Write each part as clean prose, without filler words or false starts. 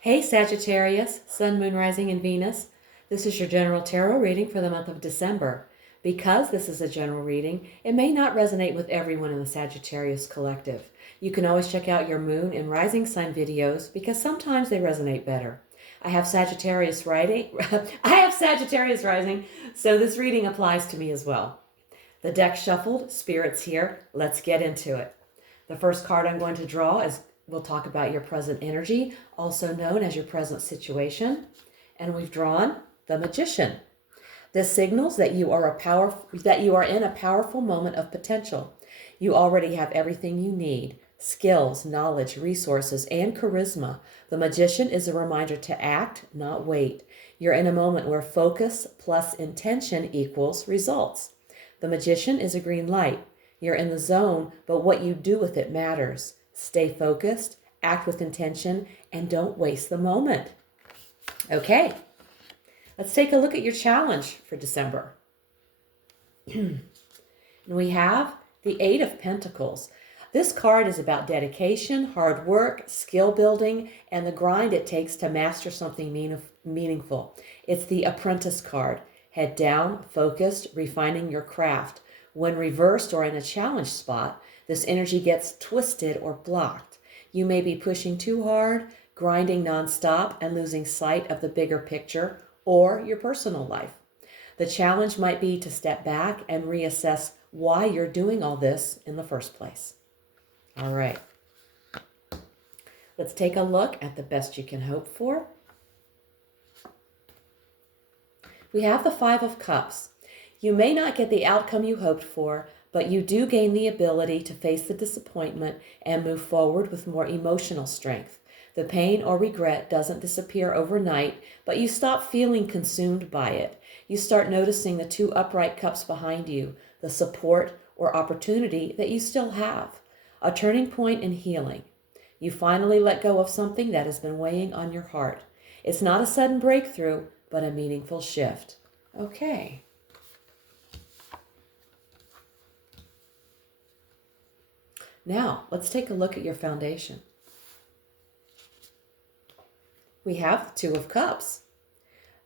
Hey Sagittarius, Sun, Moon, Rising, and Venus. This is your general tarot reading for the month of December. Because this is a general reading, it may not resonate with everyone in the Sagittarius collective. You can always check out your Moon and Rising sign videos because sometimes they resonate better. I have Sagittarius writing. I have Sagittarius rising, so this reading applies to me as well. The deck shuffled, spirits here. Let's get into it. The first card I'm going to draw is we'll talk about your present energy, also known as your present situation. And we've drawn the Magician. This signals that you are in a powerful moment of potential. You already have everything you need: skills, knowledge, resources, and charisma. The Magician is a reminder to act, not wait. You're in a moment where focus plus intention equals results. The Magician is a green light. You're in the zone, but what you do with it matters. Stay focused, act with intention, and don't waste the moment. Okay, let's take a look at your challenge for December. And we have the Eight of Pentacles. This card is about dedication, hard work, skill building, and the grind it takes to master something meaningful. It's the Apprentice card. Head down, focused, refining your craft. When reversed or in a challenge spot, this energy gets twisted or blocked. You may be pushing too hard, grinding nonstop, and losing sight of the bigger picture or your personal life. The challenge might be to step back and reassess why you're doing all this in the first place. All right. Let's take a look at the best you can hope for. We have the Five of Cups. You may not get the outcome you hoped for, but you do gain the ability to face the disappointment and move forward with more emotional strength. The pain or regret doesn't disappear overnight, but you stop feeling consumed by it. You start noticing the two upright cups behind you, the support or opportunity that you still have. A turning point in healing. You finally let go of something that has been weighing on your heart. It's not a sudden breakthrough, but a meaningful shift. Okay. Now, let's take a look at your foundation. We have the Two of Cups.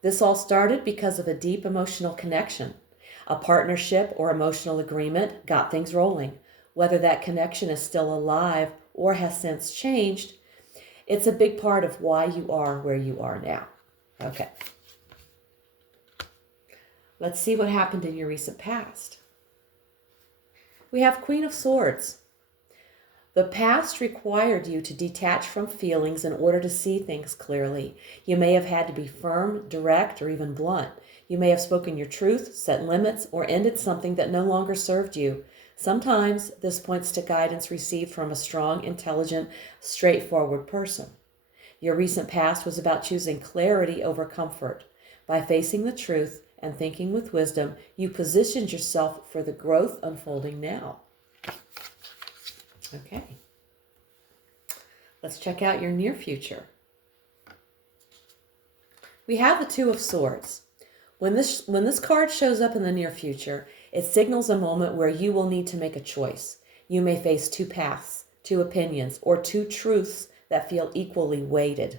This all started because of a deep emotional connection. A partnership or emotional agreement got things rolling. Whether that connection is still alive or has since changed, it's a big part of why you are where you are now. Okay. Let's see what happened in your recent past. We have Queen of Swords. The past required you to detach from feelings in order to see things clearly. You may have had to be firm, direct, or even blunt. You may have spoken your truth, set limits, or ended something that no longer served you. Sometimes this points to guidance received from a strong, intelligent, straightforward person. Your recent past was about choosing clarity over comfort. By facing the truth and thinking with wisdom, you positioned yourself for the growth unfolding now. Okay. Let's check out your near future. We have the Two of Swords. When this card shows up in the near future, it signals a moment where you will need to make a choice. You may face two paths, two opinions, or two truths that feel equally weighted.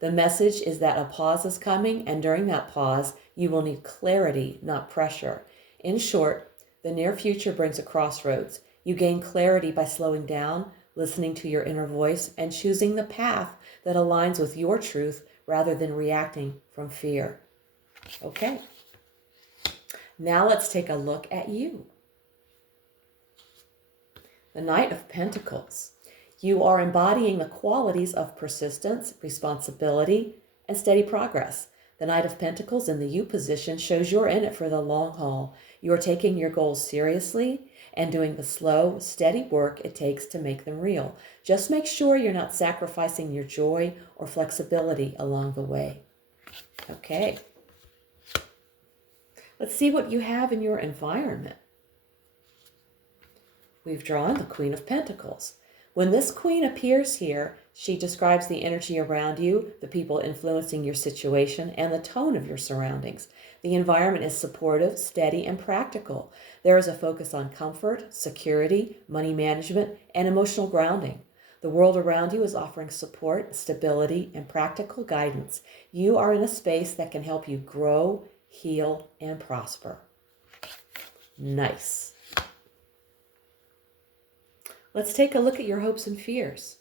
The message is that a pause is coming, and during that pause, you will need clarity, not pressure. In short, the near future brings a crossroads. You gain clarity by slowing down, listening to your inner voice, and choosing the path that aligns with your truth rather than reacting from fear. Okay. Now let's take a look at you. The Knight of Pentacles. You are embodying the qualities of persistence, responsibility, and steady progress. The Knight of Pentacles in the you position shows you're in it for the long haul. You're taking your goals seriously and doing the slow, steady work it takes to make them real. Just make sure you're not sacrificing your joy or flexibility along the way. Okay. Let's see what you have in your environment. We've drawn the Queen of Pentacles. When this queen appears here, she describes the energy around you, the people influencing your situation, and the tone of your surroundings. The environment is supportive, steady, and practical. There is a focus on comfort, security, money management, and emotional grounding. The world around you is offering support, stability, and practical guidance. You are in a space that can help you grow, heal, and prosper. Nice. Let's take a look at your hopes and fears.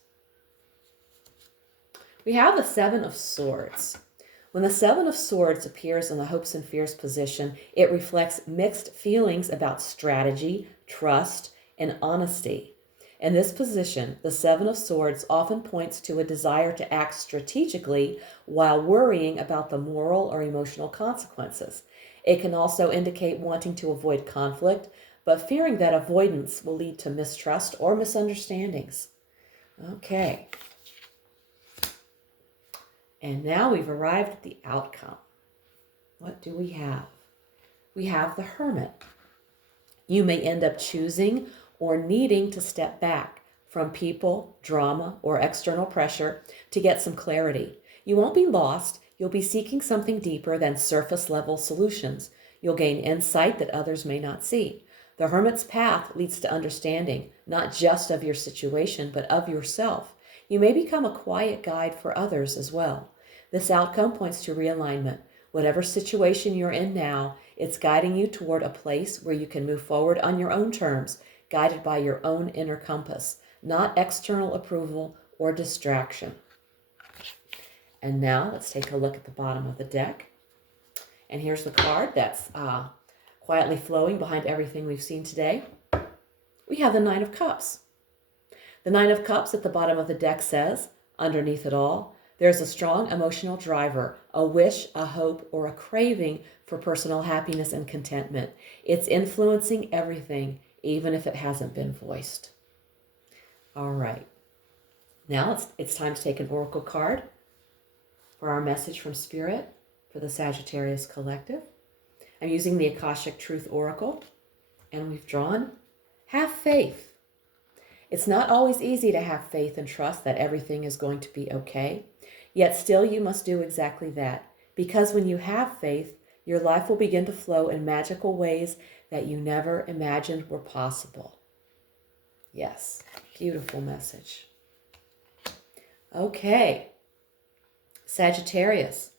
We have the Seven of Swords. When the Seven of Swords appears in the hopes and fears position, it reflects mixed feelings about strategy, trust, and honesty. In this position, the Seven of Swords often points to a desire to act strategically while worrying about the moral or emotional consequences. It can also indicate wanting to avoid conflict, but fearing that avoidance will lead to mistrust or misunderstandings. Okay. And now we've arrived at the outcome. What do we have? We have the Hermit. You may end up choosing or needing to step back from people, drama, or external pressure to get some clarity. You won't be lost. You'll be seeking something deeper than surface-level solutions. You'll gain insight that others may not see. The Hermit's path leads to understanding, not just of your situation, but of yourself. You may become a quiet guide for others as well. This outcome points to realignment. Whatever situation you're in now, it's guiding you toward a place where you can move forward on your own terms, guided by your own inner compass, not external approval or distraction. And now let's take a look at the bottom of the deck. And here's the card that's quietly flowing behind everything we've seen today. We have the Nine of Cups. The Nine of Cups at the bottom of the deck says, underneath it all, there's a strong emotional driver, a wish, a hope, or a craving for personal happiness and contentment. It's influencing everything, even if it hasn't been voiced. All right. Now it's time to take an oracle card for our message from Spirit for the Sagittarius Collective. I'm using the Akashic Truth Oracle, and we've drawn, have faith. It's not always easy to have faith and trust that everything is going to be okay, yet still you must do exactly that, because when you have faith, your life will begin to flow in magical ways that you never imagined were possible. Yes, beautiful message. Okay, Sagittarius.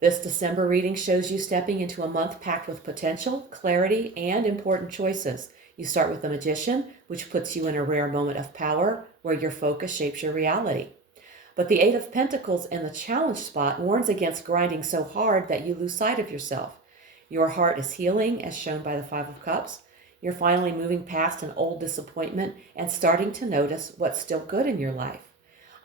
This December reading shows you stepping into a month packed with potential, clarity, and important choices. You start with the Magician, which puts you in a rare moment of power where your focus shapes your reality. But the Eight of Pentacles in the challenge spot warns against grinding so hard that you lose sight of yourself. Your heart is healing, as shown by the Five of Cups. You're finally moving past an old disappointment and starting to notice what's still good in your life.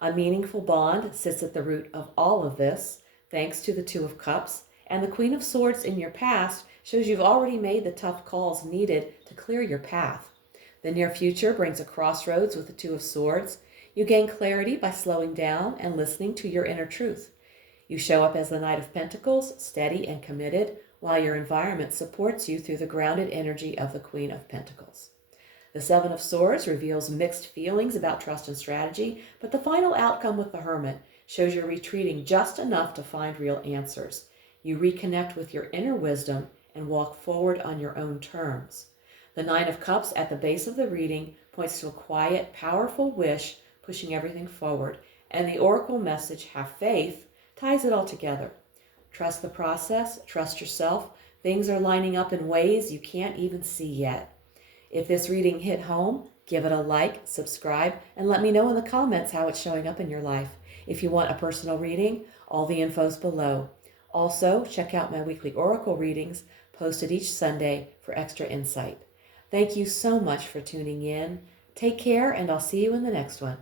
A meaningful bond sits at the root of all of this, thanks to the Two of Cups, and the Queen of Swords in your past shows you've already made the tough calls needed to clear your path. The near future brings a crossroads with the Two of Swords. You gain clarity by slowing down and listening to your inner truth. You show up as the Knight of Pentacles, steady and committed, while your environment supports you through the grounded energy of the Queen of Pentacles. The Seven of Swords reveals mixed feelings about trust and strategy, but the final outcome with the Hermit shows you're retreating just enough to find real answers. You reconnect with your inner wisdom and walk forward on your own terms. The Nine of Cups at the base of the reading points to a quiet, powerful wish pushing everything forward, and the oracle message, have faith, ties it all together. Trust the process, trust yourself. Things are lining up in ways you can't even see yet. If this reading hit home, give it a like, subscribe, and let me know in the comments how it's showing up in your life. If you want a personal reading, all the info's below. Also, check out my weekly oracle readings posted each Sunday for extra insight. Thank you so much for tuning in. Take care, and I'll see you in the next one.